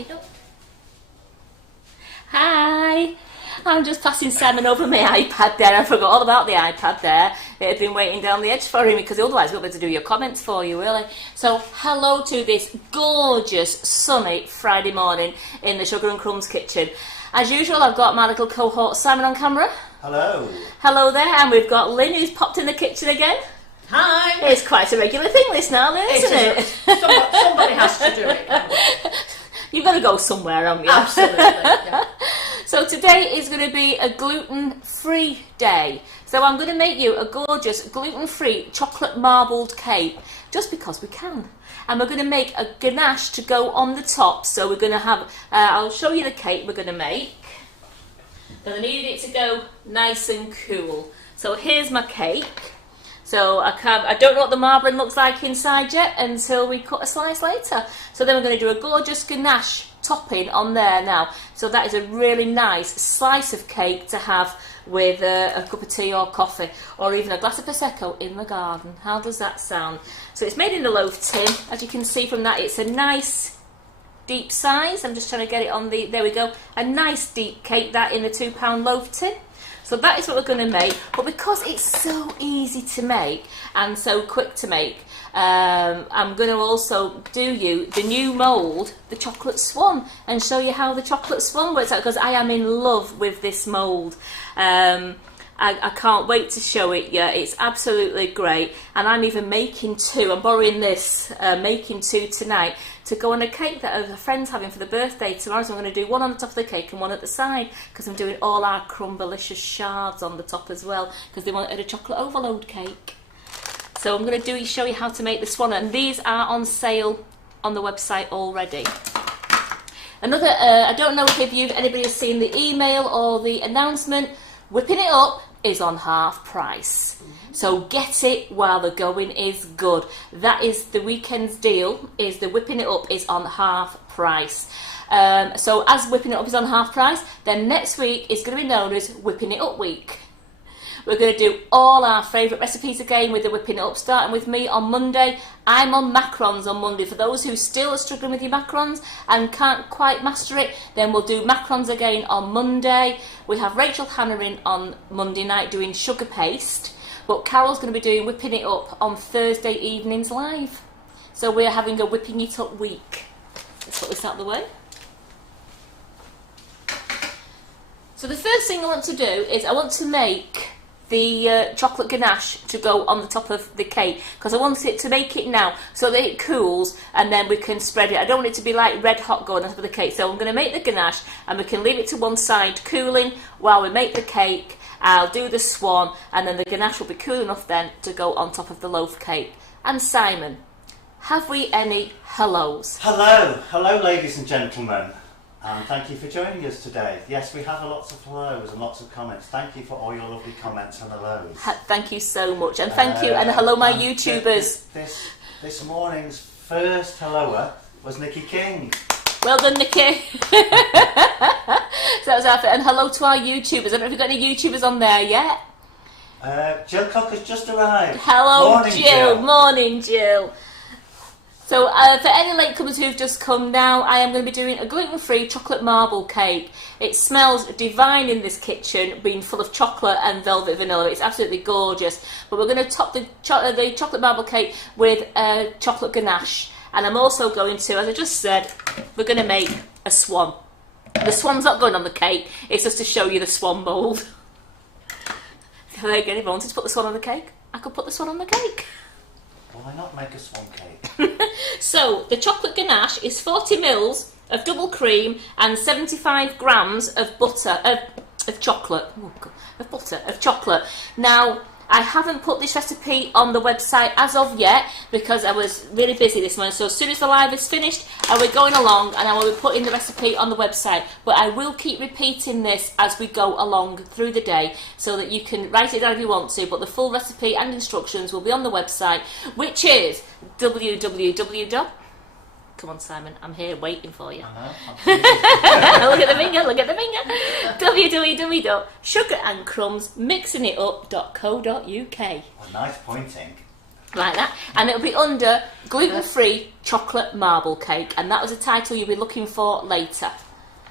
you go. Hi! I'm just passing Simon over my iPad there. I forgot all about the iPad there. It had been waiting down the edge for him because otherwise we won't be able to do your comments for you, really. So, hello to this gorgeous, sunny Friday morning in the Sugar and Crumbs Kitchen. As usual, I've got my little cohort Simon on camera. Hello. Hello there, and we've got Lynn who's popped in the kitchen again. Hi. It's quite a regular thing, this now, Lynn, isn't it? Somebody has to do it. You've got to go somewhere, haven't you? Absolutely. Yeah. So today is going to be a gluten-free day. So I'm going to make you a gorgeous gluten-free chocolate marbled cake, just because we can. And we're going to make a ganache to go on the top. So we're going to have, I'll show you the cake we're going to make. And I needed it to go nice and cool. So here's my cake. So I don't know what the marbling looks like inside yet until we cut a slice later. So then we're going to do a gorgeous ganache topping on there now. So that is a really nice slice of cake to have with a cup of tea or coffee, or even a glass of Prosecco in the garden. How does that sound? So it's made in a loaf tin. As you can see from that, it's a nice deep size. I'm just trying to get it on the, there we go. A nice deep cake, that in a £2 loaf tin. So that is what we're going to make, but because it's so easy to make and so quick to make, I'm going to also do you the new mould, the chocolate swan, and show you how the chocolate swan works out, because I am in love with this mould. I can't wait to show it you. It's absolutely great, and I'm even making two. I'm borrowing this, making two tonight to go on a cake that a friend's having for the birthday tomorrow. So I'm going to do one on the top of the cake and one at the side, because I'm doing all our crumbalicious shards on the top as well, because they wanted a chocolate overload cake. So I'm going to show you how to make the swan, and these are on sale on the website already. Another, I don't know if anybody has seen the email or the announcement, Whipping It Up is on half price. So get it while the going is good. That is the weekend's deal, is the Whipping It Up is on half price. So as Whipping It Up is on half price, then next week is going to be known as Whipping It Up Week. We're going to do all our favourite recipes again with the Whipping It Up, starting with me on Monday. I'm on macarons on Monday. For those who still are struggling with your macarons and can't quite master it, then we'll do macarons again on Monday. We have Rachel Hannah in on Monday night doing sugar paste, but Carol's going to be doing Whipping It Up on Thursday evenings live. So we're having a Whipping It Up week. Let's put this out of the way. So the first thing I want to do is I want to make the chocolate ganache to go on the top of the cake, because I want it to make it now so that it cools and then we can spread it. I don't want it to be like red hot going on top of the cake. So I'm going to make the ganache and we can leave it to one side cooling while we make the cake. I'll do the swan, and then the ganache will be cool enough then to go on top of the loaf cake. And Simon, have we any hellos? Hello ladies and gentlemen. Thank you for joining us today. Yes, we have lots of hellos and lots of comments. Thank you for all your lovely comments and hellos. Thank you so much, and thank you, and hello my YouTubers. This morning's first helloer was Nikki King. Well done, Nikki. So that was our and hello to our YouTubers. I don't know if we've got any YouTubers on there yet. Jill Cock has just arrived. Hello, Morning, Jill. Morning, Jill. So for any latecomers who've just come now, I am going to be doing a gluten-free chocolate marble cake. It smells divine in this kitchen, being full of chocolate and velvet vanilla. It's absolutely gorgeous. But we're going to top the chocolate marble cake with chocolate ganache. And I'm also going to, as I just said, we're going to make a swan. The swan's not going on the cake, it's just to show you the swan mould. So there again, if I wanted to put the swan on the cake, I could put the swan on the cake. Why not make a swan cake? So the chocolate ganache is 40 mils of double cream and 75 grams of butter, of chocolate. Oh God, of chocolate. Now, I haven't put this recipe on the website as of yet because I was really busy this morning. So as soon as the live is finished, we're going along and I will be putting the recipe on the website. But I will keep repeating this as we go along through the day so that you can write it down if you want to. But the full recipe and instructions will be on the website, which is www. Come on, Simon, I'm here waiting for you. Look at the finger, look at the finger. www.sugarandcrumbsmixingitup.co.uk. Well, nice pointing. like that, and it'll be under gluten-free chocolate marble cake, and that was a title you'll be looking for later,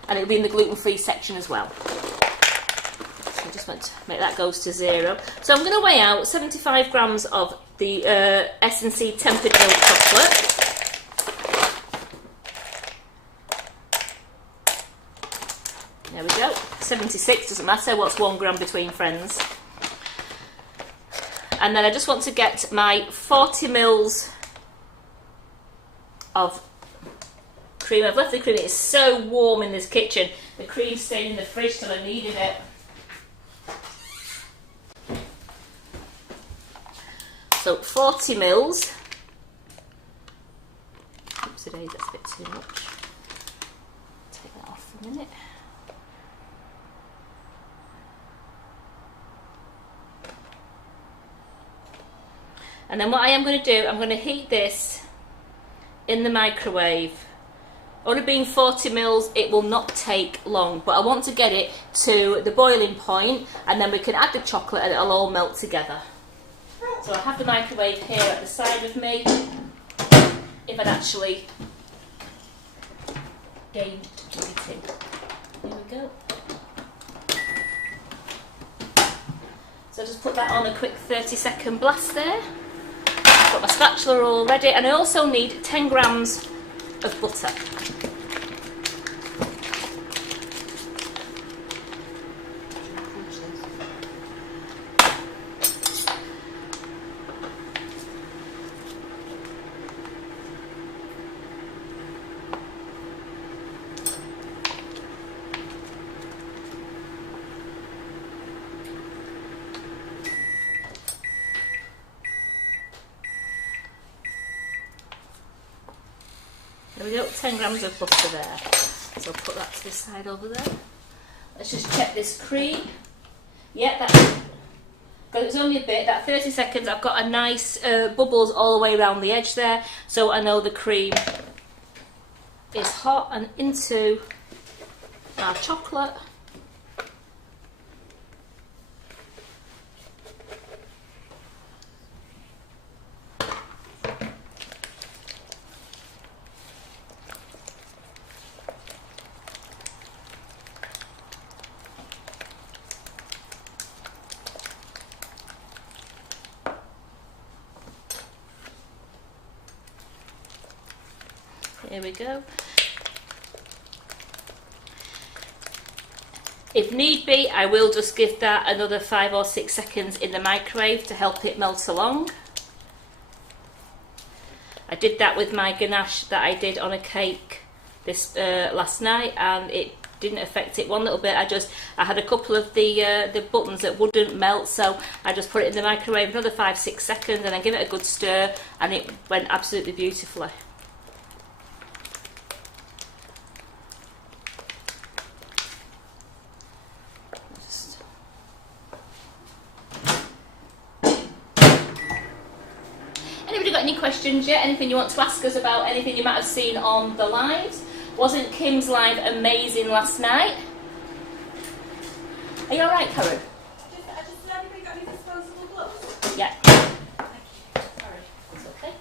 and it'll be in the gluten-free section as well. So I just want to make that goes to 0. So I'm going to weigh out 75 grams of the S&C tempered milk chocolate. There we go, 76, doesn't matter what's 1 gram between friends. And then I just want to get my 40 mils of cream. I've left the cream, it's so warm in this kitchen. The cream stayed in the fridge till I needed it. So 40 mils. Oops, today that's a bit too much. Take that off for a minute. And then what I am going to do, I'm going to heat this in the microwave. Only being 40 mils, it will not take long, but I want to get it to the boiling point, and then we can add the chocolate and it'll all melt together. So I have the microwave here at the side of me, if I'd actually gained to heat it. Here we go. So just put that on a quick 30-second blast there. Got my spatula all ready, and I also need 10 grams of butter. There we go, 10 grams of butter there. So I'll put that to the side over there. Let's just check this cream. Yeah, that's, because it's only a bit, that 30 seconds, I've got a nice bubbles all the way around the edge there, so I know the cream is hot. And into our chocolate. Here we go. If need be, I will just give that another 5 or 6 seconds in the microwave to help it melt along. I did that with my ganache that I did on a cake this last night, and it didn't affect it one little bit. I had a couple of the buttons that wouldn't melt, so I just put it in the microwave another 5-6 seconds and then give it a good stir, and it went absolutely beautifully. Anybody got any questions yet? Anything you want to ask us about? Anything you might have seen on the lives? Wasn't Kim's live amazing last night? Are you alright, Karen? Just anybody got any disposable gloves? Yeah. Thank you. Sorry. It's okay.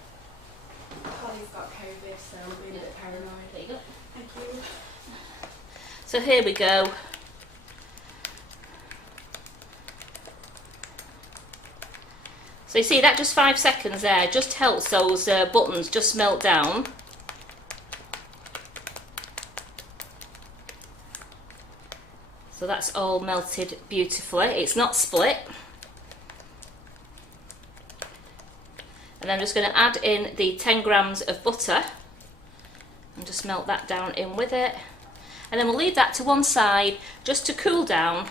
Holly's got COVID, so I'm being a bit paranoid. There you go. Thank you. So here we go. So you see that just 5 seconds there just helps those buttons just melt down. So that's all melted beautifully. It's not split. And I'm just going to add in the 10 grams of butter and just melt that down in with it. And then we'll leave that to one side just to cool down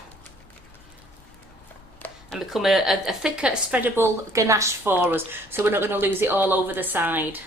and become a thicker, spreadable ganache for us, so we're not going to lose it all over the side.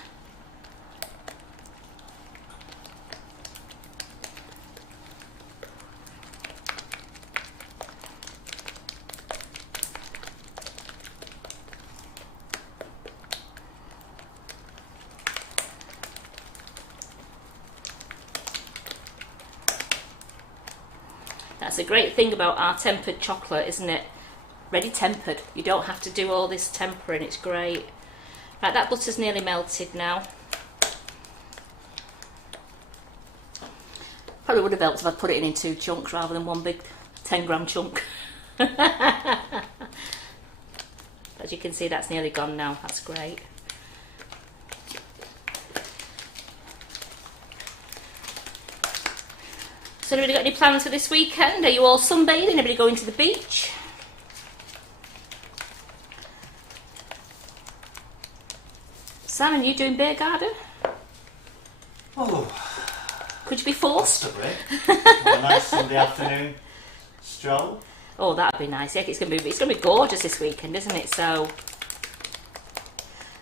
That's a great thing about our tempered chocolate, isn't it? Ready tempered. You don't have to do all this tempering, it's great. Right, that butter's nearly melted now. Probably would have helped if I'd put it in 2 chunks rather than one big 10-gram chunk. As you can see, that's nearly gone now. That's great. So anybody got any plans for this weekend? Are you all sunbathing? Anybody going to the beach? Simon, you doing beer garden? Oh, Could you be forced? possibly. A nice Sunday afternoon stroll. Oh, that'd be nice. Yeah, it's gonna be gorgeous this weekend, isn't it? So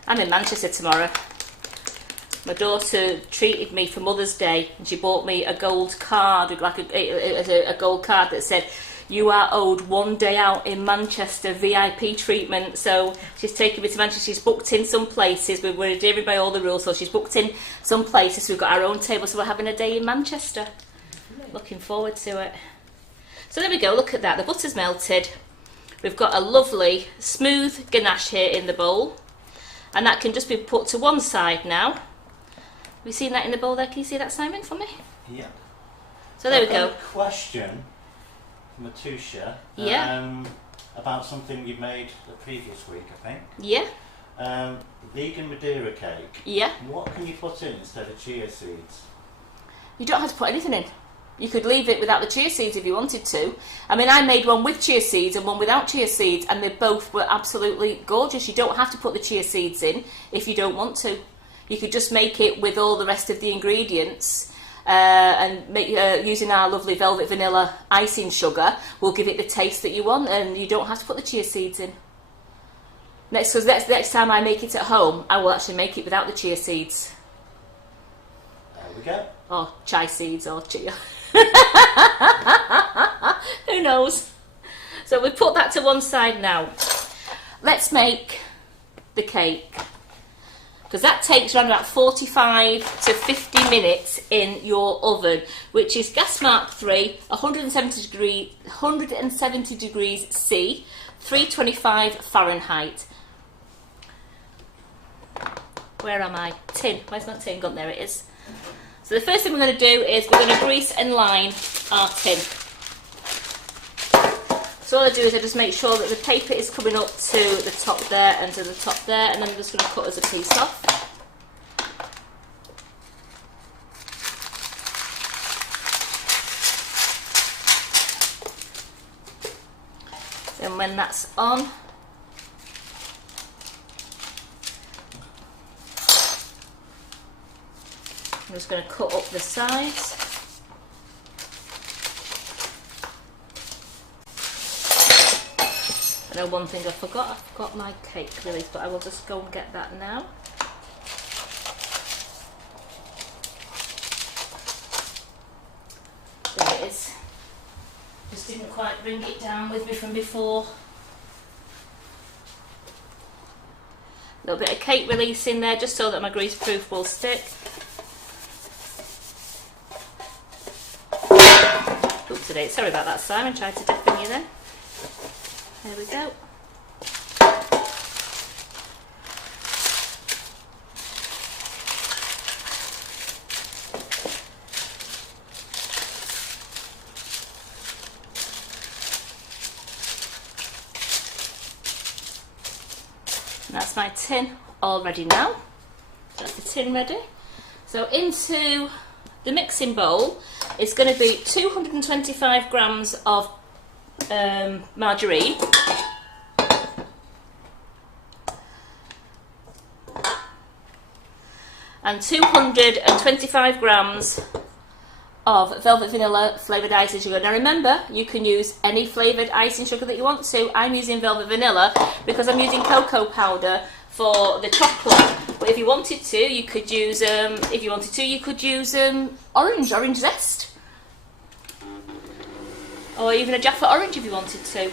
I'm in Manchester tomorrow. My daughter treated me for Mother's Day, and she bought me a gold card, like a gold card that said, "You are owed 1 day out in Manchester VIP treatment." So she's taking me to Manchester. She's booked in some places. We're adhering by all the rules, so she's booked in some places. We've got our own table, so we're having a day in Manchester. Looking forward to it. So there we go. Look at that. The butter's melted. We've got a lovely smooth ganache here in the bowl, and that can just be put to one side now. Have you seen that in the bowl there? Can you see that, Simon, for me? Yeah. So there we I've got go. a question from Matusha. Yeah. About something you made the previous week, I think. Yeah, Vegan Madeira cake. yeah. What can you put in instead of chia seeds? You don't have to put anything in. You could leave it without the chia seeds if you wanted to. I mean, I made one with chia seeds and one without chia seeds, and they both were absolutely gorgeous. You don't have to put the chia seeds in if you don't want to. You could just make it with all the rest of the ingredients, and make, using our lovely velvet vanilla icing sugar will give it the taste that you want, and you don't have to put the chia seeds in. Next time I make it at home, I will actually make it without the chia seeds. There we go. Or chai seeds or chia. Who knows? So we put that to one side now. Let's make the cake, because that takes around about 45 to 50 minutes in your oven, which is gas mark 3, 170 degrees C, 325 Fahrenheit. Where am I? Tin. Where's my tin gone? There it is. So the first thing we're going to do is we're going to grease and line our tin. So all I do is I just make sure that the paper is coming up to the top there and to the top there, and then I'm just going to cut us a piece off. Then when that's on, I'm just going to cut up the sides. I know one thing I forgot my cake release, but I will just go and get that now. There it is. Just didn't quite bring it down with me from before. A little bit of cake release in there just so that my grease proof will stick. Oops, today. Sorry about that, Simon. Tried to deafen you then. There we go. And that's my tin all ready now. That's the tin ready. So into the mixing bowl is going to be 225 grams of margarine, and 225 grams of velvet vanilla flavoured icing sugar. Now remember, you can use any flavoured icing sugar that you want to. I'm using velvet vanilla because I'm using cocoa powder for the chocolate. But if you wanted to, you could use orange zest. Or even a Jaffa orange if you wanted to.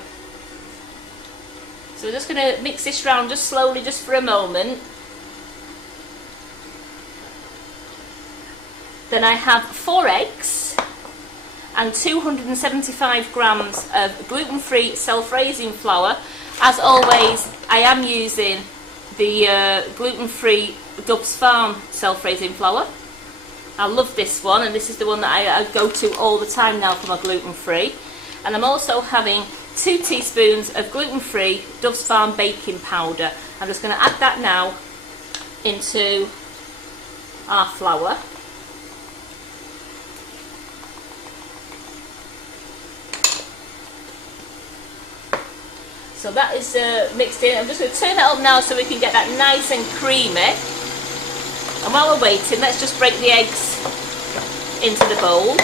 So we're just going to mix this round just slowly, just for a moment. Then I have 4 eggs and 275 grams of gluten-free self-raising flour. As always, I am using the gluten-free Dove's Farm self-raising flour. I love this one, and this is the one that I go to all the time now for my gluten-free. And I'm also having 2 teaspoons of gluten-free Dove's Farm baking powder. I'm just going to add that now into our flour. So that is mixed in. I'm just going to turn that up now so we can get that nice and creamy. And while we're waiting, let's just break the eggs into the bowl.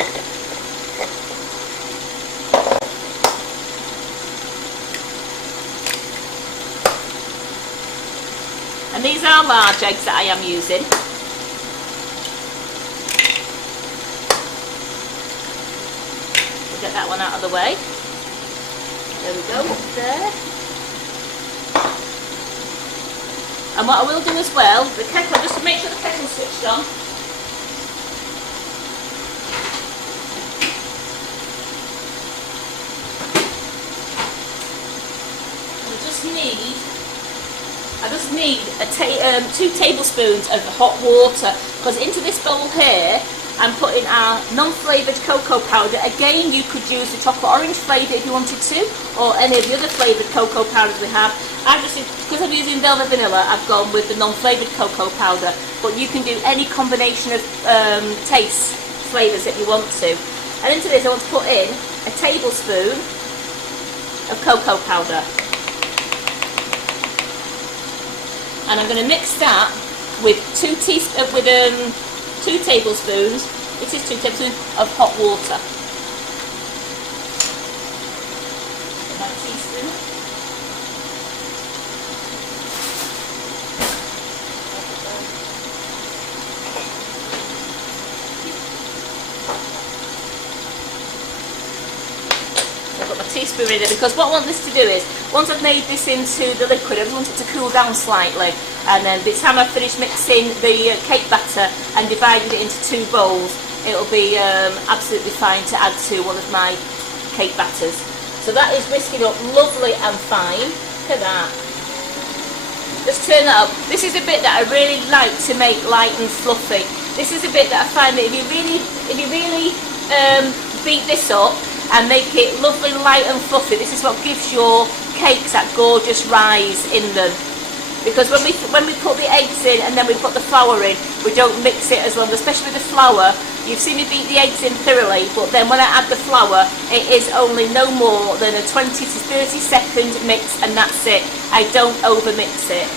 And these are large eggs that I am using. We'll get that one out of the way. There we go, up there. And what I will do as well, the kettle, just to make sure the kettle's switched on. I just need 2 tablespoons of hot water, because into this bowl here I'm putting our non-flavoured cocoa powder. Again, you could use the chocolate orange flavour if you wanted to, or any of the other flavoured cocoa powders we have. Because I'm using velvet vanilla, I've gone with the non-flavoured cocoa powder, but you can do any combination of taste flavours that you want to. And into this I want to put in a tablespoon of cocoa powder. And I'm going to mix that with 2 tablespoons, it is 2 tablespoons of hot water. About a teaspoon. I've got my teaspoon in there, because what I want this to do is, once I've made this into the liquid, I just want it to cool down slightly, and then by the time I've finished mixing the cake batter and divided it into 2 bowls, it'll be absolutely fine to add to one of my cake batters. So that is whisking up lovely and fine. Look at that. Just turn that up. This is a bit that I really like to make light and fluffy. This is a bit that I find that if you really beat this up and make it lovely, light and fluffy, this is what gives your cakes that gorgeous rise in them. Because when we put the eggs in and then we put the flour in, we don't mix it as long, especially with the flour. You've seen me beat the eggs in thoroughly, but then when I add the flour, it is only no more than a 20 to 30 second mix, and that's it. I don't over mix it.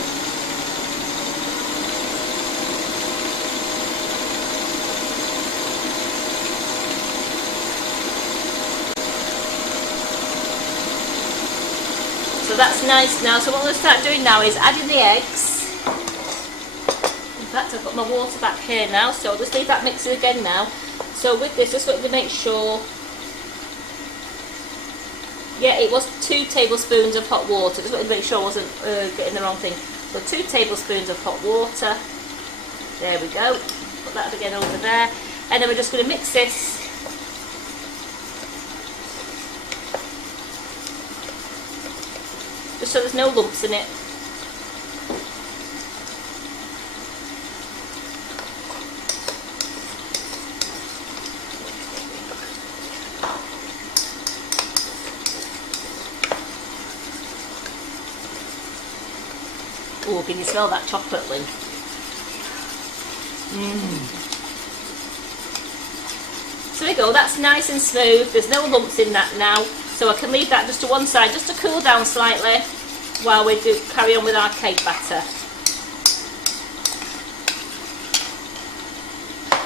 So that's nice now. So what I'm going to start doing now is adding the eggs. In fact, I've got my water back here now, so I'll just leave that mixing again now. So with this, just wanted to make sure, yeah, it was 2 tablespoons of hot water. Just wanted to make sure I wasn't getting the wrong thing. So 2 tablespoons of hot water. There we go. Put that again over there. And then we're just going to mix this. Just so there's no lumps in it. Oh, can you smell that chocolate, Lynn? So there we go, that's nice and smooth. There's no lumps in that now. So I can leave that just to one side, just to cool down slightly while we carry on with our cake batter.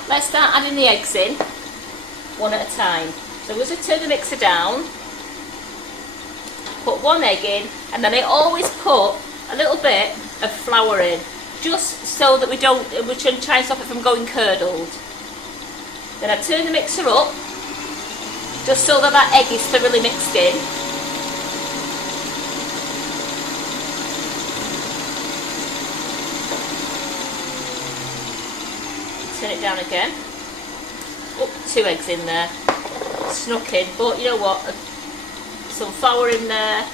Let's start adding the eggs in, one at a time. So we're going to turn the mixer down, put 1 egg in, and then I always put a little bit of flour in, just so that we can try and stop it from going curdled. Then I turn the mixer up, just so that that egg is thoroughly mixed in. Turn it down again. Oh, 2 eggs in there. Snuck in, but you know what? Some flour in there.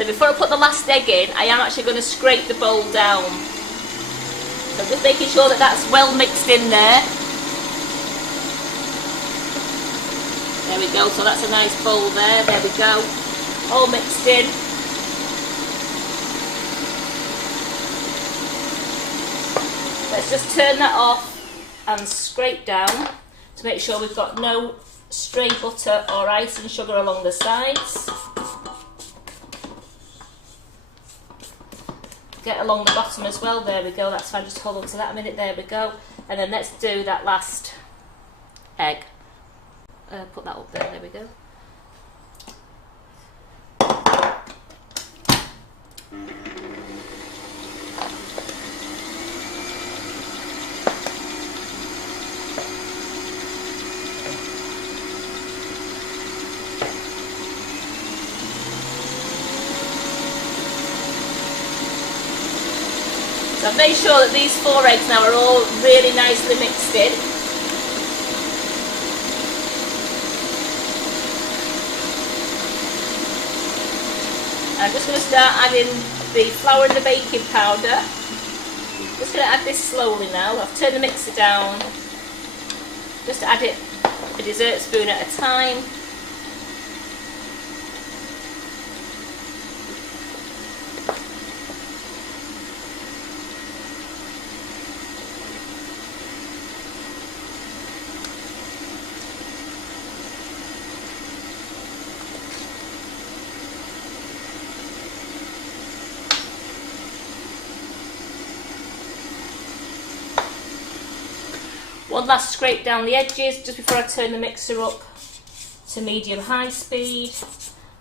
So before I put the last egg in, I am actually going to scrape the bowl down. So I'm just making sure that that's well mixed in there. There we go, so that's a nice bowl there. There we go, all mixed in. Let's just turn that off and scrape down to make sure we've got no stray butter or icing sugar along the sides. Get along the bottom as well, there we go, that's fine, just hold on to that a minute, there we go. And then let's do that last egg. Put that up there, there we go. So I've made sure that these 4 eggs now are all really nicely mixed in. I'm just going to start adding the flour and the baking powder. Just going to add this slowly now. I've turned the mixer down. Just add it a dessert spoon at a time. One last scrape down the edges just before I turn the mixer up to medium-high speed.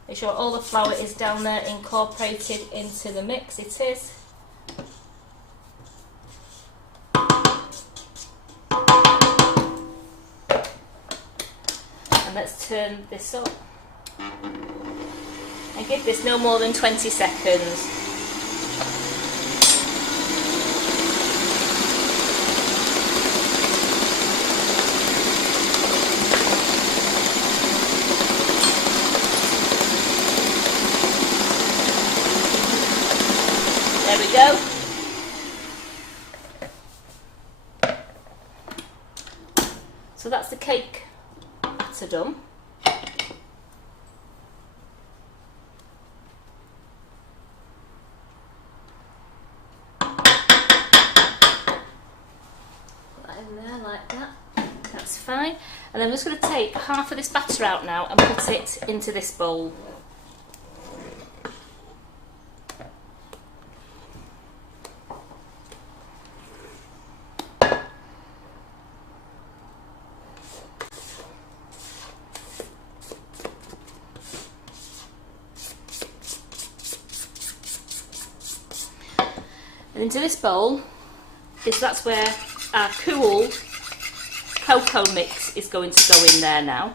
Make sure all the flour is down there incorporated into the mix. It is. And let's turn this up. And give this no more than 20 seconds. There we go. So that's the cake batter done. Put that in there like that. That's fine. And then I'm just going to take half of this batter out now and put it into this bowl. And into this bowl that's where our cooled cocoa mix is going to go in there now.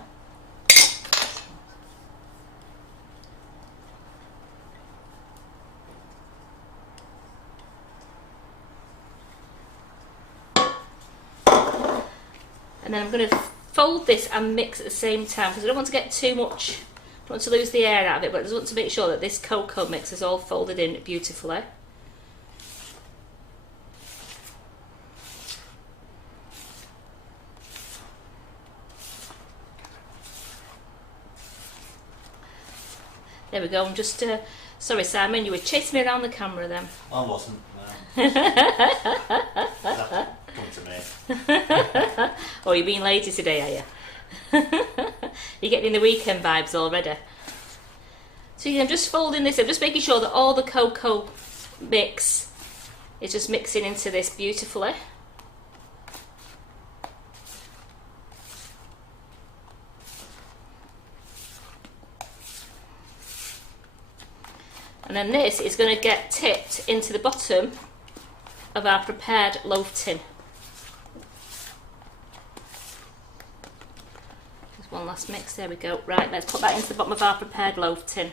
And then I'm going to fold this and mix at the same time because I don't want to get too much, I don't want to lose the air out of it, but I just want to make sure that this cocoa mix is all folded in beautifully. There we go. I'm just, sorry Simon, you were chasing me around the camera then. I wasn't, no. Come to me. Oh, you're being lazy today, are you? You're getting the weekend vibes already. So yeah, I'm just folding this, I'm just making sure that all the cocoa mix is just mixing into this beautifully. And then this is going to get tipped into the bottom of our prepared loaf tin. Just one last mix, there we go. Right, let's put that into the bottom of our prepared loaf tin.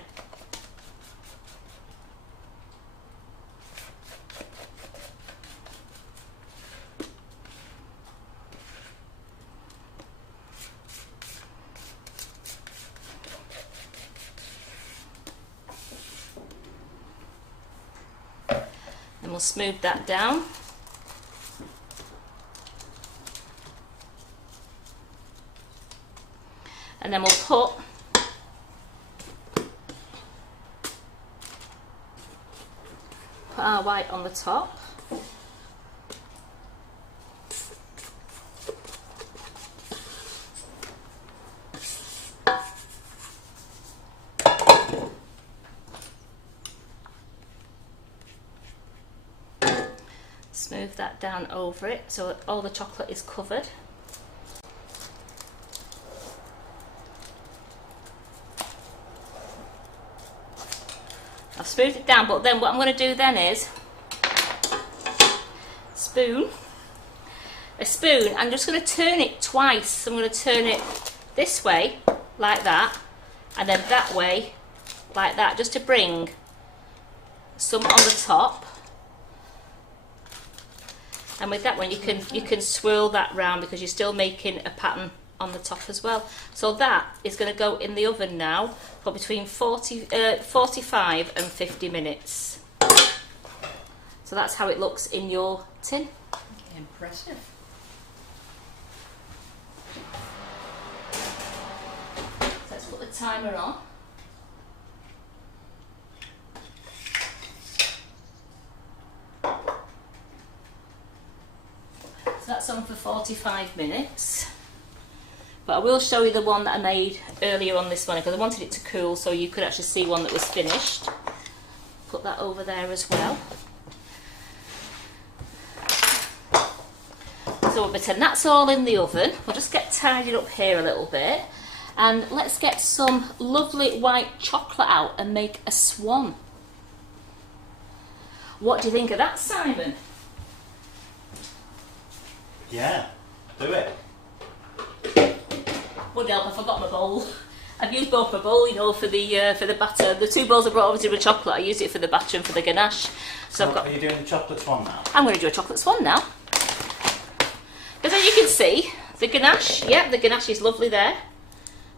smooth that down. And then we'll put our white on the top. Smooth that down over it so that all the chocolate is covered. I've smoothed it down, but then what I'm going to do then is a spoon. I'm just going to turn it twice. So I'm going to turn it this way like that, and then that way like that, just to bring some on the top. And with that one you can swirl that round because you're still making a pattern on the top as well. So that is going to go in the oven now for between 45 and 50 minutes. So that's how it looks in your tin. Impressive. So let's put the timer on. So that's on for 45 minutes. But I will show you the one that I made earlier on this one because I wanted it to cool so you could actually see one that was finished. Put that over there as well. So we'll pretend that's all in the oven. We'll just get tidied up here a little bit. And let's get some lovely white chocolate out and make a swan. What do you think of that, Simon? Yeah, do it. Would help, I forgot my bowl. I've used both my bowl, you know, for the batter. The two bowls I brought over to the chocolate, I used it for the batter and for the ganache. So I've got. Are you doing the chocolate swan now? I'm going to do a chocolate swan now. Because as you can see, the ganache, the ganache is lovely there.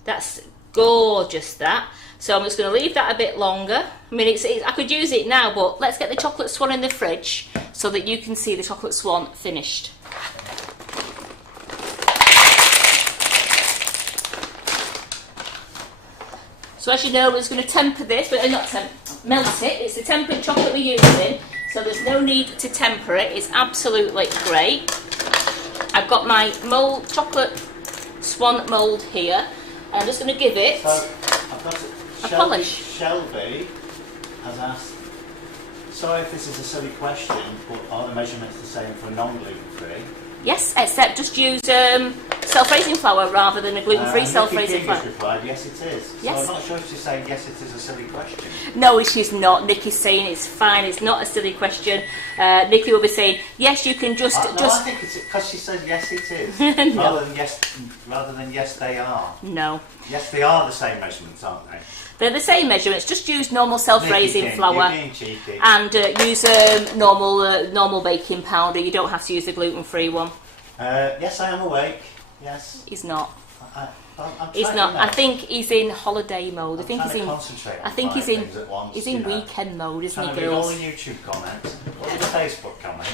That's gorgeous, that. So I'm just going to leave that a bit longer. I mean, I could use it now, but let's get the chocolate swan in the fridge so that you can see the chocolate swan finished. So as you know, we're just going to temper this, but melt it. It's the tempered chocolate we're using, so there's no need to temper it. It's absolutely great. I've got my mould, chocolate swan mould here, and I'm just going to give it so I've got a polish. Shelby has asked, sorry if this is a silly question, but are the measurements the same for non-gluten-free? Yes, except just use self-raising flour rather than a gluten-free self-raising flour. Nikki replied, yes it is. Yes. So I'm not sure if she's saying yes it is a silly question. No, she's not. Nikki's saying it's fine, it's not a silly question. Nikki will be saying, yes, you can just... No, I think it's because she says yes it is, No. rather than yes they are. No. Yes, they are the same measurements, aren't they? They're the same measurements, just use normal self-raising Nikki, flour. you're being cheeky. And use normal baking powder. You don't have to use the gluten-free one. Yes, I am awake. Yes. He's not. I'm He's trying, not. you know. I think he's in holiday mode. I think I'm he's in. trying to concentrate on I think five he's in. things at once, He's you in know. weekend mode, isn't Trying he, to read all girls? the YouTube comments, all the Facebook comments.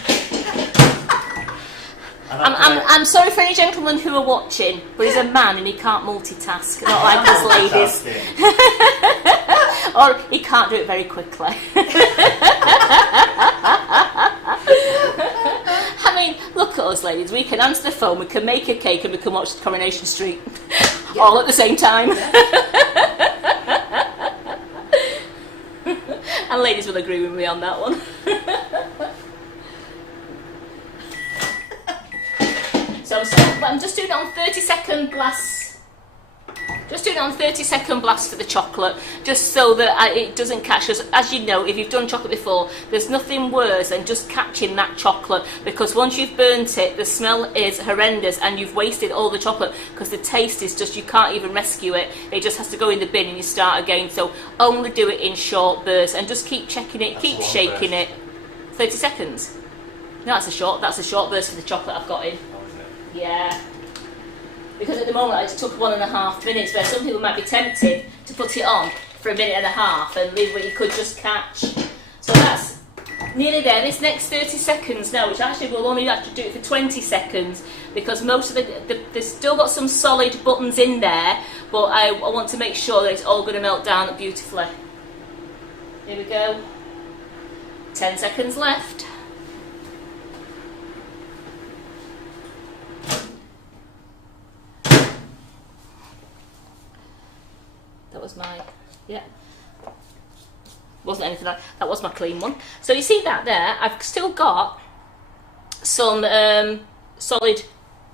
And I'm sorry for any gentlemen who are watching, but he's a man and he can't multitask, not like us ladies. Or he can't do it very quickly. I mean, look at us ladies, we can answer the phone, we can make a cake and we can watch Coronation Street all at the same time. And ladies will agree with me on that one. So I'm just doing it on 30-second blast. Just doing it on 30-second blast for the chocolate, just so that it doesn't catch. Because as you know, if you've done chocolate before, there's nothing worse than just catching that chocolate. Because once you've burnt it, the smell is horrendous, and you've wasted all the chocolate. Because the taste is just, you can't even rescue it. It just has to go in the bin and you start again. So only do it in short bursts, and just keep checking it, keep shaking it. 30 seconds. No, that's a short burst for the chocolate I've got in. Yeah, because at the moment I just took 1.5 minutes, where some people might be tempted to put it on for 1.5 minutes and leave what you could just catch. So that's Nearly there. This next 30 seconds now, which actually we'll only have to do it for 20 seconds because most of there's still got some solid buttons in there, but I want to make sure that it's all going to melt down beautifully. Here we go. 10 seconds left. That was my, yeah. Wasn't anything like that. Was my clean one. So you see that there. I've still got some solid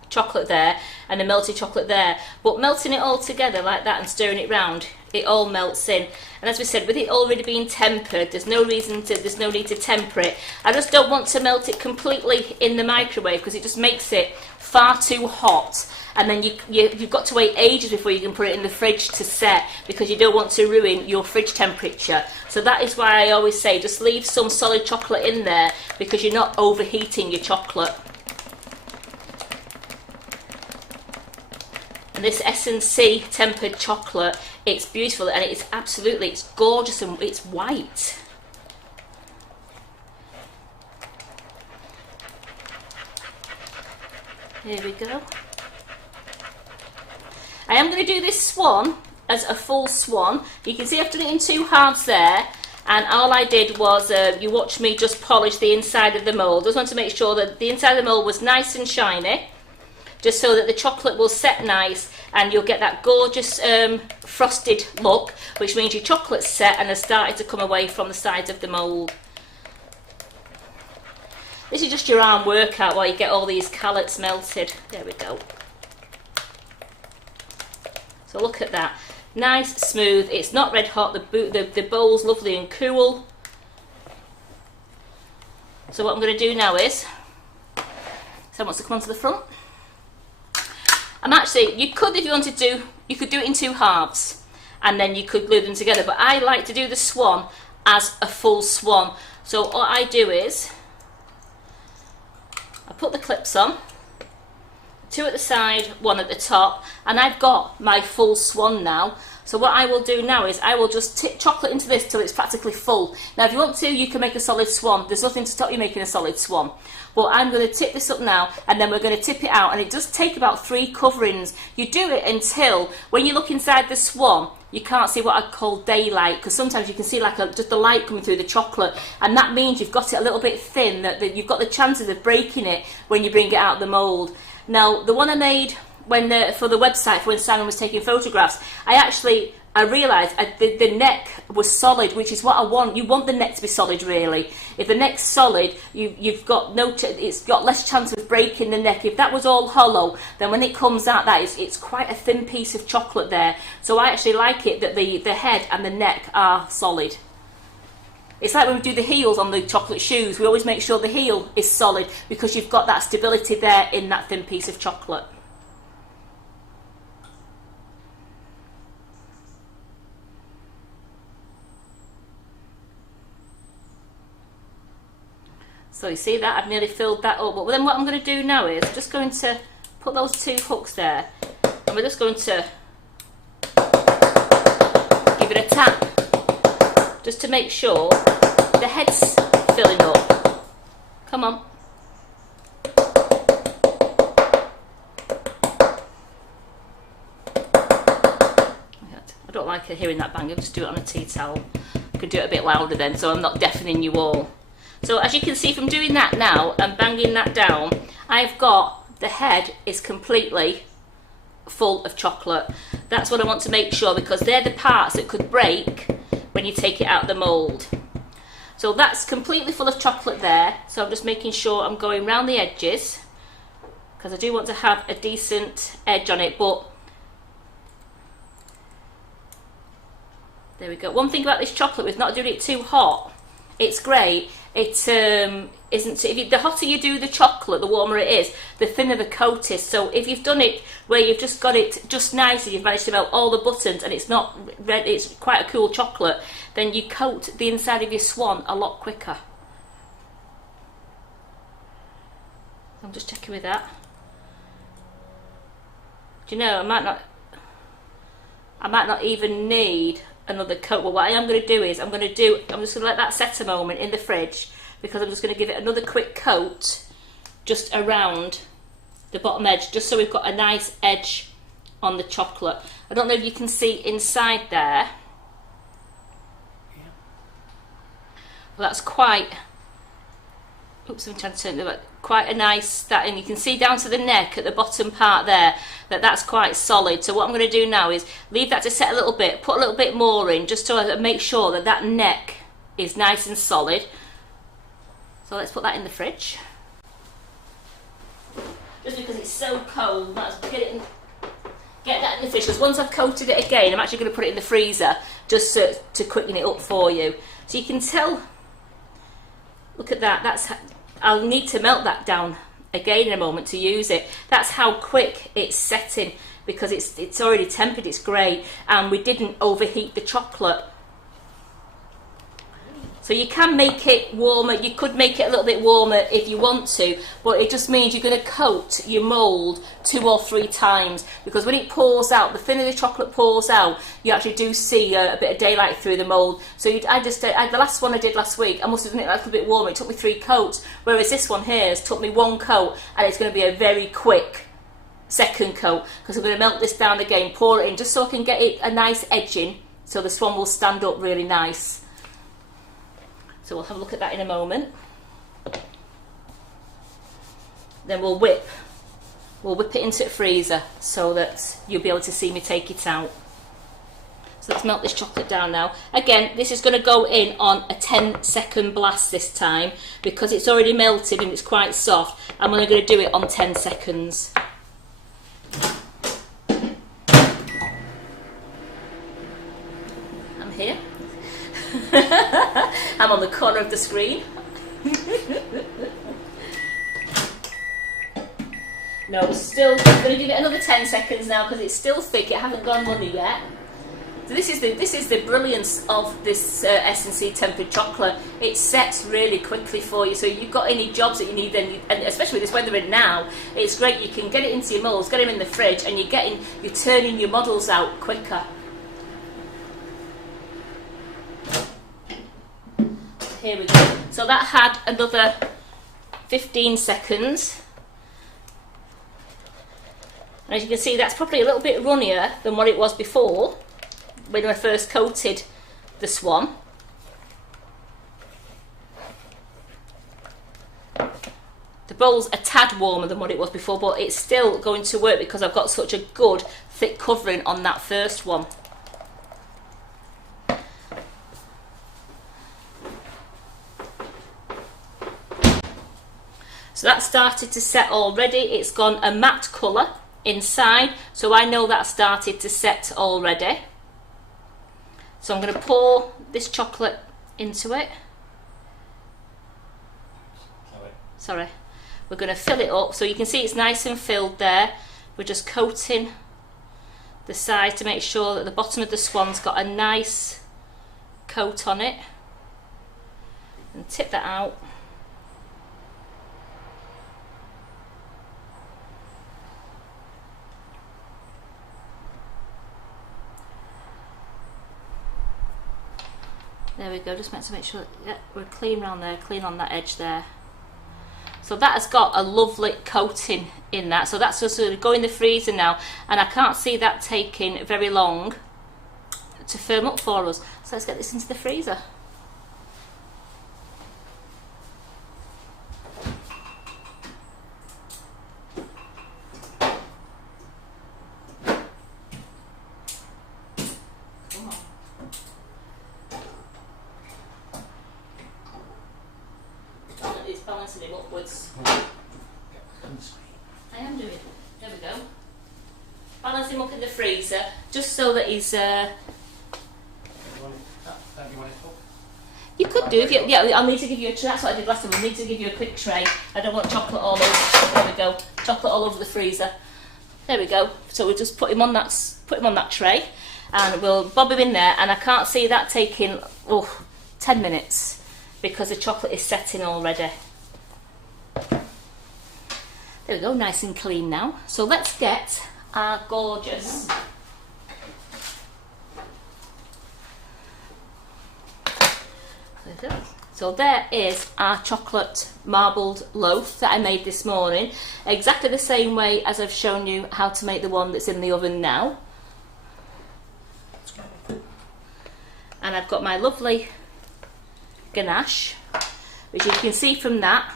chocolate there and a melted chocolate there, but melting it all together like that and stirring it round, it all melts in. And as we said, with it already being tempered, there's no need to temper it. I just don't want to melt it completely in the microwave because it just makes it far too hot. And then you've got to wait ages before you can put it in the fridge to set because you don't want to ruin your fridge temperature. So that is why I always say just leave some solid chocolate in there because you're not overheating your chocolate. And this S&C tempered chocolate, it's beautiful and it's gorgeous and it's white. Here we go. I am going to do this swan as a full swan. You can see I've done it in 2 halves there, and all I did was, you watched me just polish the inside of the mould. I just want to make sure that the inside of the mould was nice and shiny, just so that the chocolate will set nice and you'll get that gorgeous frosted look, which means your chocolate's set and has started to come away from the sides of the mould. This is just your arm workout while you get all these calots melted. There we go. So look at that, nice, smooth, it's not red hot, the bowl's lovely and cool. So what I'm going to do now is, someone wants to come onto the front. You could, if you wanted to, you could do it in 2 halves and then you could glue them together, but I like to do the swan as a full swan. So what I do is, I put the clips on, 2 at the side, 1 at the top, and I've got my full swan now. So what I will do now is I will just tip chocolate into this till it's practically full. Now if you want to, you can make a solid swan. There's nothing to stop you making a solid swan. But I'm going to tip this up now and then we're going to tip it out, and it does take about 3 coverings. You do it until when you look inside the swan you can't see what I call daylight, because sometimes you can see like just the light coming through the chocolate, and that means you've got it a little bit thin, that you've got the chances of breaking it when you bring it out of the mould. Now the one I made for the website, for when Simon was taking photographs, I realised the neck was solid, which is what I want. You want the neck to be solid, really. If the neck's solid, you've got it's got less chance of breaking the neck. If that was all hollow, then when it comes out, it's quite a thin piece of chocolate there. So I actually like it that the head and the neck are solid. It's like when we do the heels on the chocolate shoes, we always make sure the heel is solid because you've got that stability there in that thin piece of chocolate. So you see that? I've nearly filled that up. But then what I'm going to do now is just going to put those 2 hooks there, and we're just going to give it a tap just to make sure the head's filling up. Come on. I don't like hearing that bang. I'll just do it on a tea towel. I could do it a bit louder then, so I'm not deafening you all. So as you can see from doing that now and banging that down, I've got the head is completely full of chocolate. That's what I want to make sure, because they're the parts that could break when you take it out of the mould. So that's completely full of chocolate there. So I'm just making sure I'm going round the edges, because I do want to have a decent edge on it. But there we go. One thing about this chocolate is not doing it too hot. It's great. It isn't. The hotter you do the chocolate, the warmer it is, the thinner the coat is. So if you've done it where you've just got it just nice and you've managed to melt all the buttons and it's not red, it's quite a cool chocolate, then you coat the inside of your swan a lot quicker. I'm just checking with that. Do you know, I might not even need another coat. But what I am going to do is I'm just going to let that set a moment in the fridge, because I'm just going to give it another quick coat just around the bottom edge, just so we've got a nice edge on the chocolate. I don't know if you can see inside there. Well, that's quite, oops, I'm trying to turn it, quite a nice, that, and you can see down to the neck at the bottom part there, that's quite solid. So what I'm going to do now is leave that to set a little bit, put a little bit more in, just to make sure that that neck is nice and solid. So let's put that in the fridge. Just because it's so cold, let's get that in the fridge, because once I've coated it again, I'm actually going to put it in the freezer just to quicken it up for you. So you can tell, look at that, I'll need to melt that down again in a moment to use it. That's how quick it's setting, because it's already tempered, it's great, and we didn't overheat the chocolate. So you can make it warmer, you could make it a little bit warmer if you want to, but it just means you're going to coat your mould 2 or 3 times, because when it pours out, the thinner the chocolate pours out, you actually do see a bit of daylight through the mould. So the last one I did last week, I must have done it a little bit warmer, it took me 3 coats, whereas this one here has took me 1 coat, and it's going to be a very quick second coat, because I'm going to melt this down again, pour it in, just so I can get it a nice edging, so the swan will stand up really nice. So we'll have a look at that in a moment. Then we'll whip it into the freezer so that you'll be able to see me take it out. So let's melt this chocolate down now. Again, this is going to go in on a 10-second blast this time, because it's already melted and it's quite soft. I'm only going to do it on 10 seconds. I'm here. I'm on the corner of the screen. No, it's still, I'm going to give it another 10 seconds now, because it's still thick, it hasn't gone runny yet. So this is the brilliance of this S&C tempered chocolate. It sets really quickly for you, so if you've got any jobs that you need, and especially with this weather in now, it's great. You can get it into your moulds, get them in the fridge, and you're turning your models out quicker. Here we go. So that had another 15 seconds. And as you can see, that's probably a little bit runnier than what it was before, when I first coated the swan. The bowl's a tad warmer than what it was before, but it's still going to work because I've got such a good thick covering on that first one. So that started to set already. It's gone a matte colour inside, so I know that started to set already. So I'm going to pour this chocolate into it. Sorry. We're going to fill it up, so you can see it's nice and filled there. We're just coating the side to make sure that the bottom of the swan's got a nice coat on it. And tip that out. There we go, just meant to make sure that we're clean around there, clean on that edge there. So that has got a lovely coating in that. So that's just going to go in the freezer now, and I can't see that taking very long to firm up for us. So let's get this into the freezer. Balancing him upwards. I am doing it. There we go. Balance him up in the freezer, just so that he's. You could do if you. Yeah, I'll need to give you a tray. That's what I did last time. I need to give you a quick tray. I don't want chocolate all over. There we go. Chocolate all over the freezer. There we go. So we'll just put him on that tray, and we'll bob him in there. And I can't see that taking 10 minutes because the chocolate is setting already. There we go, nice and clean now. So let's get our gorgeous So there is our chocolate marbled loaf that I made this morning, exactly the same way as I've shown you how to make the one that's in the oven now. And I've got my lovely ganache, which you can see from that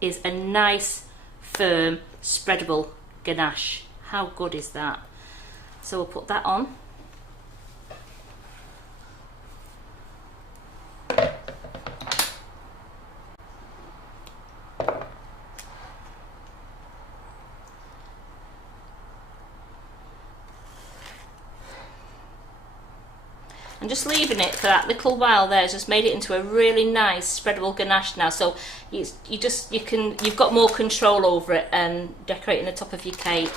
is a nice, firm, spreadable ganache. How good is that? So we'll put that on. And just leaving it for that little while there has just made it into a really nice spreadable ganache now. So you've got more control over it and decorating the top of your cake.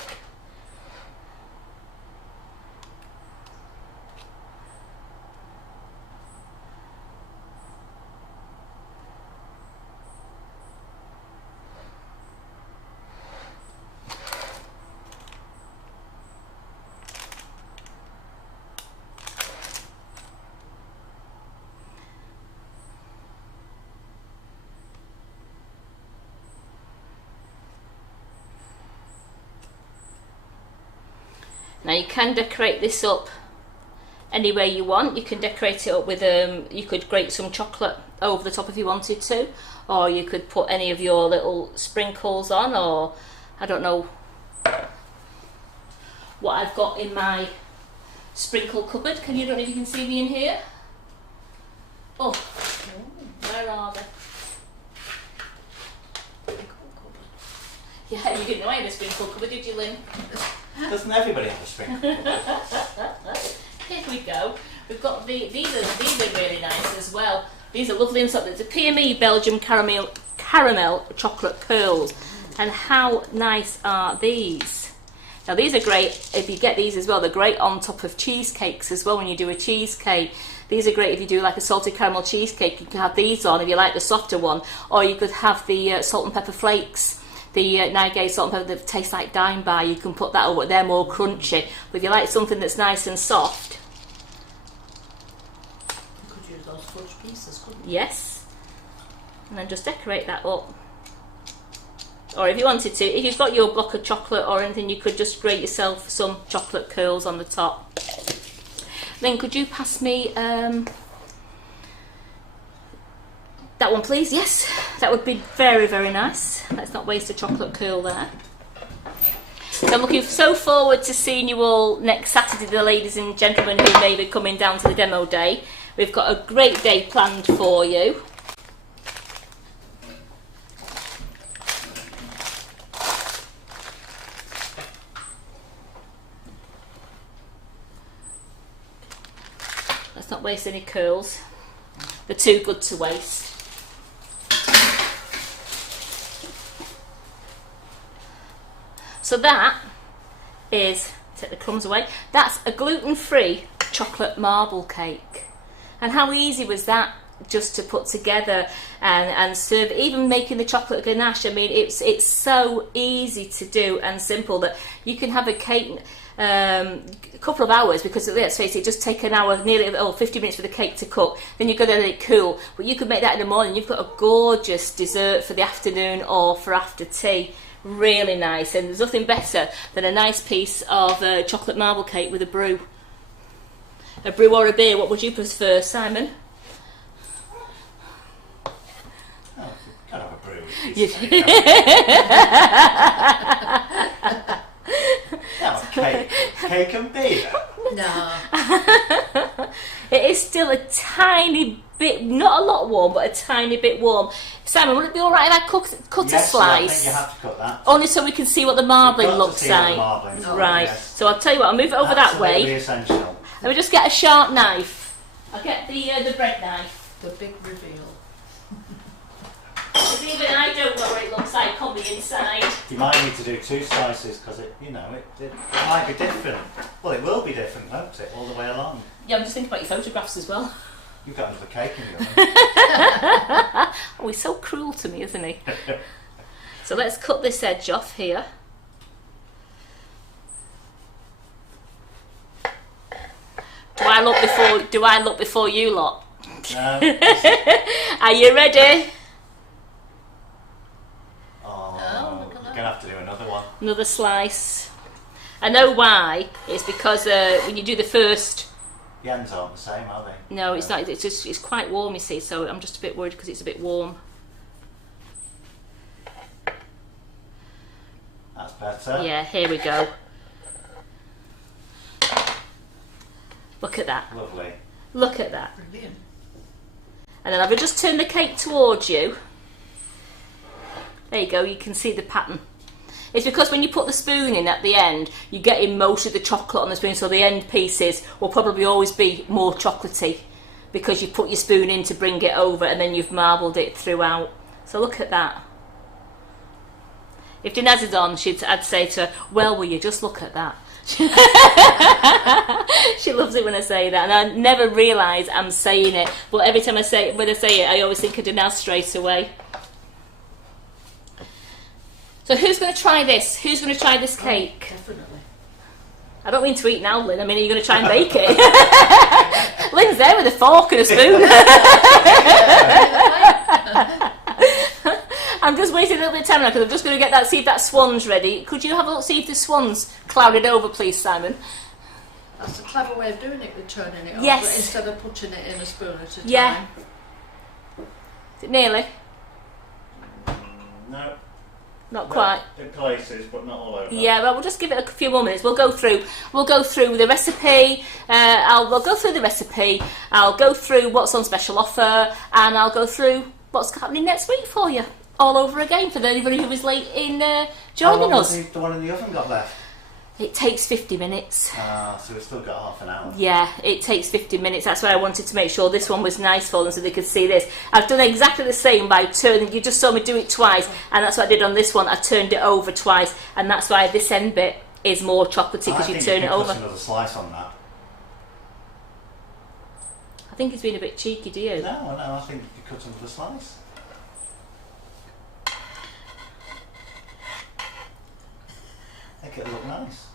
Now you can decorate this up any way you want. You can decorate it up with, you could grate some chocolate over the top if you wanted to, or you could put any of your little sprinkles on, or I don't know what I've got in my sprinkle cupboard. I don't know if you can see me in here. Oh, where are they? Yeah, you didn't know I had a sprinkle cupboard, did you, Lynn? Doesn't everybody have a sprinkle? Here we go. We've got these are really nice as well. These are lovely and soft. It's a PME Belgium caramel chocolate curls. And how nice are these? Now these are great if you get these as well. They're great on top of cheesecakes as well when you do a cheesecake. These are great if you do like a salted caramel cheesecake. You can have these on if you like the softer one, or you could have the salt and pepper flakes. The Nigel salt and pepper that tastes like Dime Bar, you can put that over. They're more crunchy. But if you like something that's nice and soft, You could use those fudge pieces, couldn't you? yes. And then just decorate that up. Or if you wanted to, if you've got your block of chocolate or anything, you could just grate yourself some chocolate curls on the top. Then could you pass me that one, please? Yes, that would be very, very nice. Let's not waste a chocolate curl there. So I'm looking so forward to seeing you all next Saturday, the ladies and gentlemen who may be coming down to the demo day. We've got a great day planned for you. Let's not waste any curls. They're too good to waste. So that is, take the crumbs away, that's a gluten-free chocolate marble cake. And how easy was that just to put together and serve, even making the chocolate ganache. I mean, it's so easy to do and simple that you can have a cake a couple of hours, because let's face it, just take an hour, nearly 50 minutes for the cake to cook, then you've got to let it cool. But you could make that in the morning, you've got a gorgeous dessert for the afternoon or for after tea. Really nice, and there's nothing better than a nice piece of chocolate marble cake with a brew. A brew or a beer, what would you prefer, Simon? Oh, you can't have a brew. That's cake and beer. No. It is still a tiny bit, not a lot warm, but a tiny bit warm. Simon, would it be alright if I cut Yes, a slice? I think you have to cut that. Only so we can see what the marbling You've got to looks see what the like. marbling's like, Right, yes. so I'll tell you what, I'll move it over that way. Absolutely essential. Let me just get a sharp knife. I'll get the bread knife. The big reveal. Because even I don't know what it looks like on the inside. You might need to do two slices because it might be different. Well, it will be different, won't it, all the way along? Yeah, I'm just thinking about your photographs as well. You've got another cake in your oven. Oh, he's so cruel to me, isn't he? So let's cut this edge off here. Do I look before you lot? No, I Are you ready? Oh, look at you're that. going to have to do another one. Another slice. I know why. It's because when you do the first... The ends aren't the same, are they? No, it's not. It's quite warm, you see, so I'm just a bit worried because it's a bit warm. That's better. Yeah, here we go. Look at that. Lovely. Look at that. Brilliant. And then I've just turned the cake towards you. There you go, you can see the pattern. It's because when you put the spoon in at the end, you're getting most of the chocolate on the spoon, so the end pieces will probably always be more chocolatey because you put your spoon in to bring it over and then you've marbled it throughout. So look at that. If Dinaz is on, I'd say to her, well, will you just look at that? She loves it when I say that, and I never realise I'm saying it, but every time when I say it, I always think of Dinaz straight away. So who's going to try this? Who's going to try this cake? Definitely. I don't mean to eat now, Lynn. I mean, are you going to try and bake it? Lynn's there with a fork and a spoon. I'm just waiting a little bit of time now because I'm just going to see if that swan's ready. Could you have a look, see if the swan's clouded over, please, Simon? That's a clever way of doing it with turning it Yes. over instead of putting it in a spoon at a time. Yeah. Is it nearly? No. Not quite. In places, but not all over. Yeah, well, we'll just give it a few more minutes. We'll go through the recipe. We'll go through the recipe. I'll go through what's on special offer, and I'll go through what's happening next week for you, all over again for anybody who was late in joining How long us. has the one in the oven got left? It takes 50 minutes. So we've still got half an hour. Yeah, it takes 50 minutes. That's why I wanted to make sure this one was nice for them so they could see this. I've done exactly the same by turning. You just saw me do it twice, and that's what I did on this one. I turned it over twice, and that's why this end bit is more chocolatey because you turn it over. Another slice on that. I think he's been a bit cheeky, do you? No, I think you could cut another slice. Make it look nice.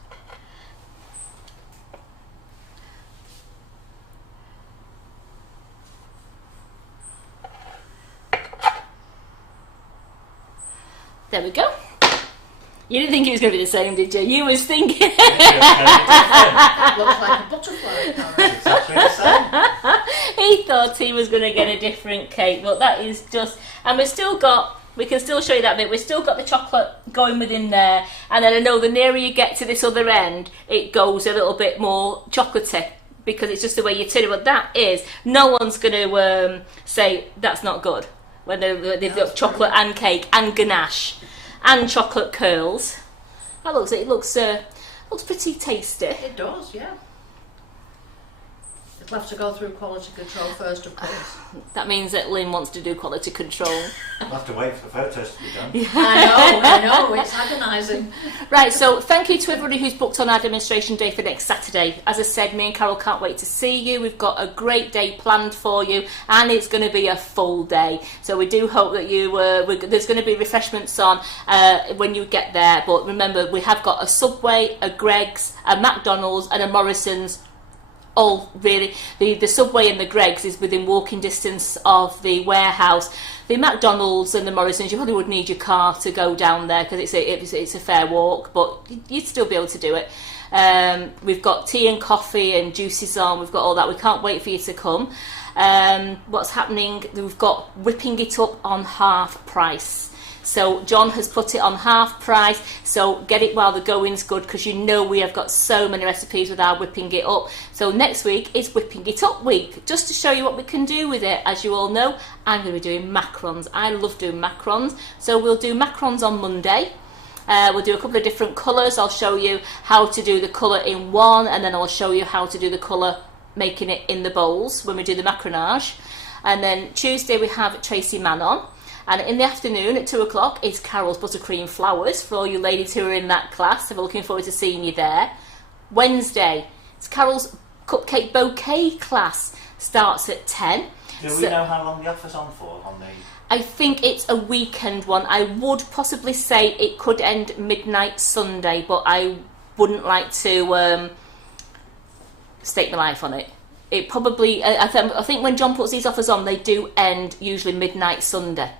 There we go. You didn't think it was going to be the same, did you? You was thinking. Looks like a butterfly carrot. Exactly the same. He thought he was going to get a different cake, but that is just... And we can still show you that bit. We've still got the chocolate going within there. And then I know the nearer you get to this other end, it goes a little bit more chocolatey because it's just the way you turn it. But that is... No one's going to say that's not good when they've got chocolate and cake and ganache and chocolate curls. That looks pretty tasty. It does, yeah. It'll have to go through quality control first, of course. That means that Lynn wants to do quality control. We'll have to wait for the photos to be done. I know, it's agonising. Right, so thank you to everybody who's booked on our demonstration day for next Saturday. As I said, me and Carol can't wait to see you. We've got a great day planned for you, and it's going to be a full day. So we do hope that there's going to be refreshments on when you get there. But remember, we have got a Subway, a Greggs, a McDonald's, and a Morrison's. All really, the Subway and the Greggs is within walking distance of the warehouse. The McDonald's and the Morrison's, you probably would need your car to go down there because it's a fair walk, but you'd still be able to do it. We've got tea and coffee and juices on. We've got all that. We can't wait for you to come. What's happening? We've got whipping it up on half price. So John has put it on half price, so get it while the going's good because you know we have got so many recipes with our whipping it up. So next week is whipping it up week, just to show you what we can do with it. As you all know, I'm going to be doing macarons. I love doing macarons, so we'll do macarons on Monday. We'll do a couple of different colours. I'll show you how to do the colour in one, and then I'll show you how to do the colour making it in the bowls when we do the macaronage. And then Tuesday we have Tracy Mann on. And in the afternoon at 2 o'clock is Carol's Buttercream Flowers for all you ladies who are in that class. So we're looking forward to seeing you there. Wednesday, it's Carol's Cupcake Bouquet class. Starts at 10. Do we know how long the offer's on for? I think it's a weekend one. I would possibly say it could end midnight Sunday, but I wouldn't like to stake my life on it. it probably, I think when John puts these offers on, they do end usually midnight Sunday.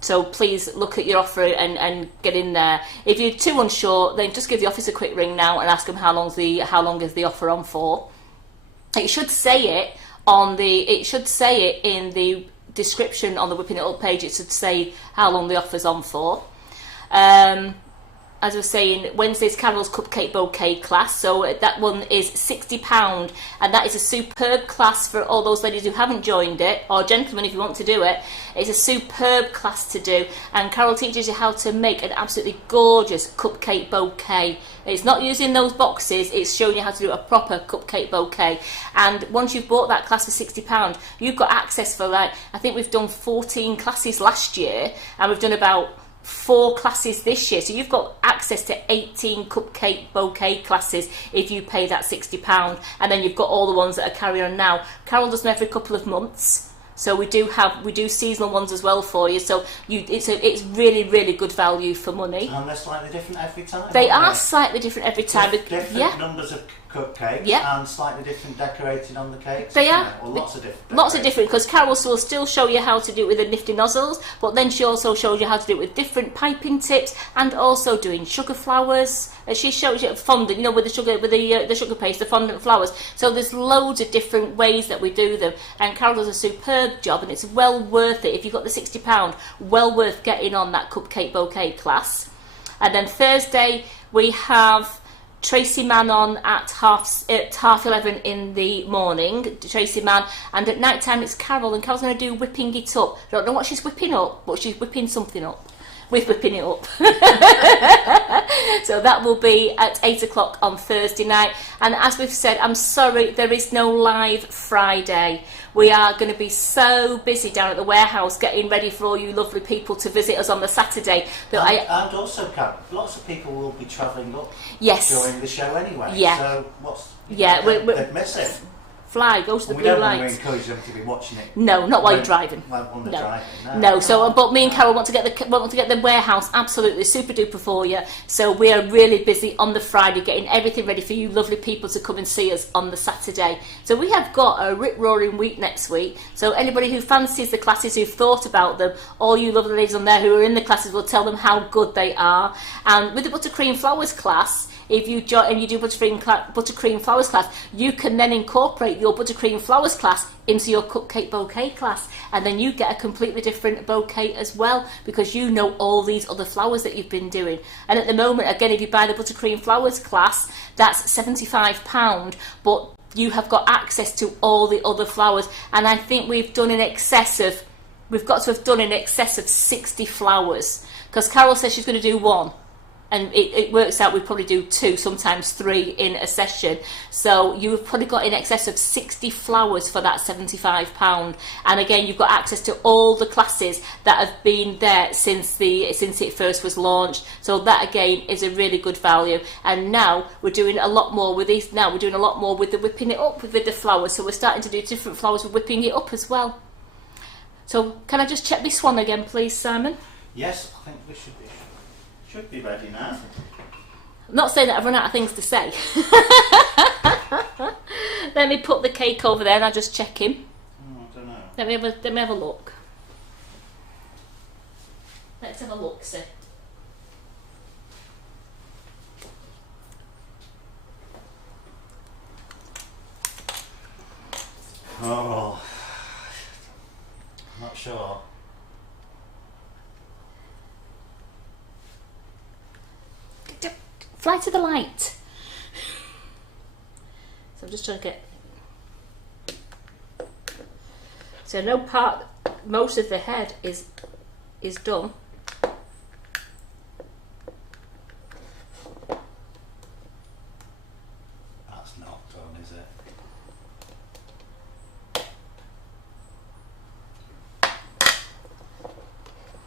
So please look at your offer and get in there. If you're too unsure, then just give the office a quick ring now and ask them how long is the offer on for. It should say it in the description on the Whipping It Up page. It should say how long the offer's on for. As I was saying, Wednesday's Carol's Cupcake Bouquet class, so that one is £60, and that is a superb class for all those ladies who haven't joined it, or gentlemen if you want to do it. It's a superb class to do, and Carol teaches you how to make an absolutely gorgeous cupcake bouquet. It's not using those boxes, it's showing you how to do a proper cupcake bouquet. And once you've bought that class for £60, you've got access for, like, I think we've done 14 classes last year, and we've done about 4 classes this year, so you've got access to 18 cupcake bouquet classes if you pay that £60, and then you've got all the ones that are carrying on now. Carol does them every couple of months, so we do seasonal ones as well for you. So it's really good value for money. And they're slightly different every time. They are slightly different every time. Different numbers of cupcakes, and slightly different decorating on the cakes. They are. Or lots of different. Lots of different, because Carol will still show you how to do it with the nifty nozzles, but then she also shows you how to do it with different piping tips, and also doing sugar flowers. She shows you fondant, with the sugar paste, the fondant flowers. So there's loads of different ways that we do them, and Carol does a superb job, and it's well worth it. If you've got the £60, well worth getting on that cupcake bouquet class. And then Thursday we have Tracy Mann on at half 11 in the morning, Tracy Mann, and at night time it's Carol, and Carol's going to do whipping it up. I don't know what she's whipping up, but she's whipping something up. We're whipping it up. So that will be at 8 o'clock on Thursday night. And as we've said, I'm sorry, there is no live Friday. We are going to be so busy down at the warehouse getting ready for all you lovely people to visit us on the Saturday. And also, Kat, lots of people will be travelling up during the show anyway. Yeah. So they'd miss it. Go to the blue light. We don't want to encourage them to be watching it. No, not while you're driving. No. So, but me and Carol want to get the warehouse absolutely super duper for you. So we are really busy on the Friday getting everything ready for you lovely people to come and see us on the Saturday. So we have got a rip roaring week next week. So anybody who fancies the classes, who've thought about them, all you lovely ladies on there who are in the classes will tell them how good they are. And with the buttercream flowers class, if you join and you do buttercream flowers class, you can then incorporate your buttercream flowers class into your cupcake bouquet class, and then you get a completely different bouquet as well, because you know all these other flowers that you've been doing. And at the moment, again, if you buy the buttercream flowers class, that's £75, but you have got access to all the other flowers. And I think we've got to have done in excess of 60 flowers, because Carol says she's going to do one. And it works out we probably do 2, sometimes 3 in a session. So you've probably got in excess of 60 flowers for that £75. And again, you've got access to all the classes that have been there since it first was launched. So that again is a really good value. And now we're doing a lot more with these. Now we're doing a lot more with the whipping it up with the flowers. So we're starting to do different flowers with whipping it up as well. So can I just check this one again, please, Simon? Yes, I think we should be ready now. I'm not saying that I've run out of things to say. Let me put the cake over there and I'll just check him. I don't know. Let me have a look. Let's have a look, see. Oh, I'm not sure. Fly to the light. So I'm just trying to get. So most of the head is done. That's not done, is it? I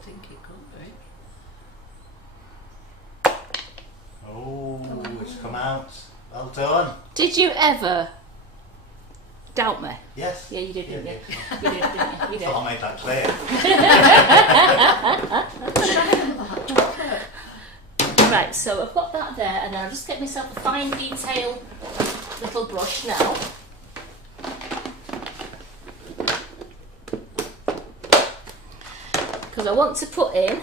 think it could be. Oh, it's come out. Well done. Did you ever doubt me? Yes. Yeah, you did, didn't you? You did, didn't you? You did. I'll make that clear. Right, so I've got that there, and then I'll just get myself a fine detail little brush now. because I want to put in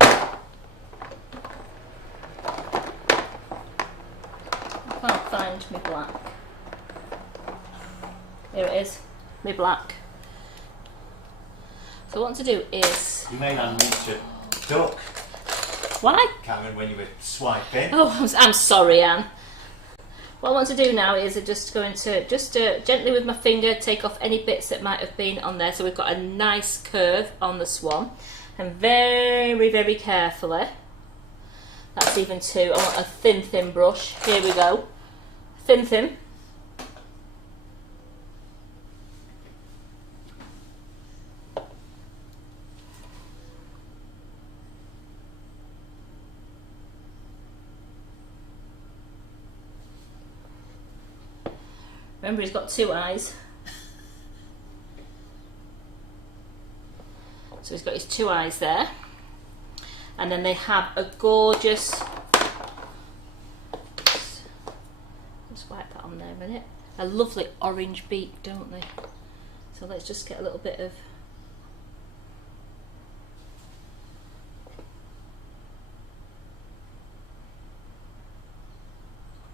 I can't find my black. Here it is, my black. So what I want to do is... You may not need to duck, Why? Karen, when you were swiping. Oh, I'm sorry, Anne. What I want to do now is I'm just going to gently with my finger take off any bits that might have been on there. So we've got a nice curve on the swan. And very, very carefully, that's even two. I want a thin brush. Here we go. Thin. Remember, he's got two eyes. So he's got his two eyes there. And then they have a gorgeous... Just wipe that on there a minute. A lovely orange beak, don't they? So let's just get a little bit of...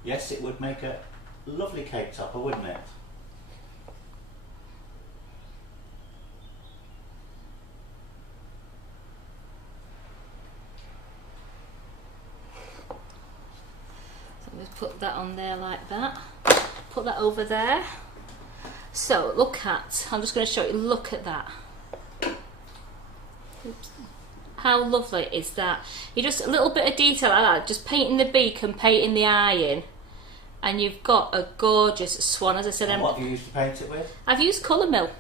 Yes, it would make a lovely cake topper, wouldn't it? So just put that on there like that. Put that over there. So look at, I'm just going to show you, look at that. Oops. How lovely is that? You just a little bit of detail like that, just painting the beak and painting the eye in. And you've got a gorgeous swan. As I said, And what have you used to paint it with? I've used Colour Mill.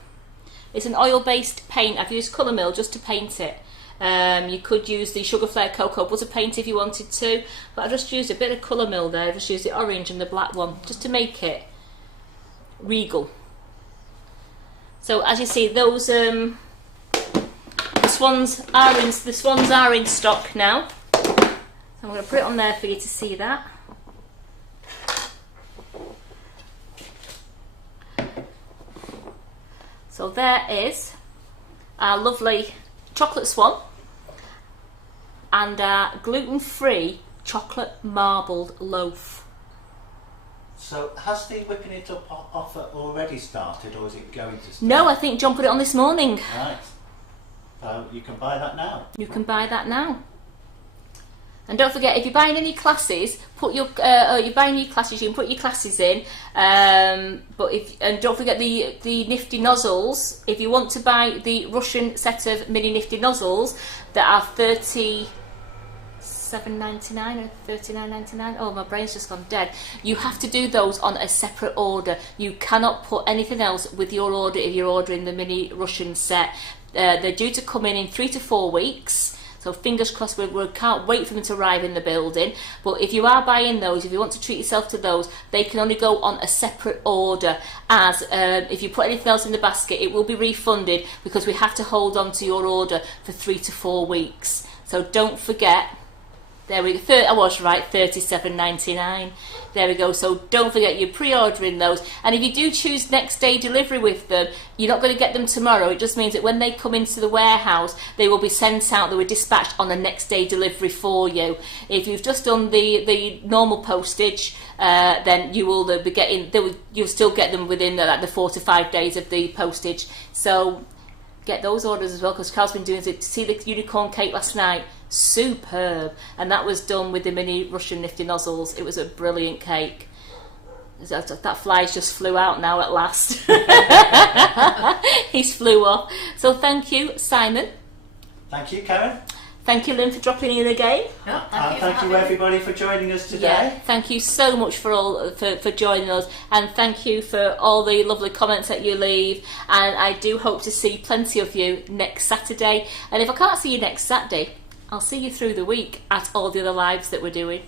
It's an oil-based paint. I've used Colour Mill just to paint it. You could use the Sugar Flare Cocoa Butter paint if you wanted to, but I just used a bit of Colour Mill there. I just used the orange and the black one just to make it regal. So as you see, those the swans are in stock now. So I'm going to put it on there for you to see that. So there is our lovely chocolate swan and our gluten-free chocolate marbled loaf. So has the whipping it up offer already started, or is it going to start? No, I think John put it on this morning. Right. So you can buy that now. You can buy that now. And don't forget, if you're buying any classes, you can put your classes in. And don't forget the nifty nozzles. If you want to buy the Russian set of mini nifty nozzles that are $37.99 or $39.99. Oh, my brain's just gone dead. You have to do those on a separate order. You cannot put anything else with your order if you're ordering the mini Russian set. They're due to come in 3 to 4 weeks. So fingers crossed, we can't wait for them to arrive in the building. But if you are buying those, if you want to treat yourself to those, they can only go on a separate order. As if you put anything else in the basket, it will be refunded because we have to hold on to your order for 3 to 4 weeks. So don't forget. There we go. I was right, $37.99. There we go. So don't forget you're pre-ordering those. And if you do choose next day delivery with them, you're not going to get them tomorrow. It just means that when they come into the warehouse, they will be sent out. They were dispatched on a next day delivery for you. If you've just done the normal postage, then you will be getting. You'll still get them within the 4 to 5 days of the postage. So get those orders as well, because Carl's been doing it. See the unicorn cake last night? Superb. And that was done with the mini Russian nifty nozzles. It was a brilliant cake. That fly's just flew out now at last. He's flew off. So thank you, Simon. Thank you, Karen. Thank you, Lynn, for dropping in again. Yeah, And thank you everybody for joining us today. Yeah, thank you so much for joining us, and thank you for all the lovely comments that you leave, and I do hope to see plenty of you next Saturday. And if I can't see you next Saturday, I'll see you through the week at all the other lives that we're doing.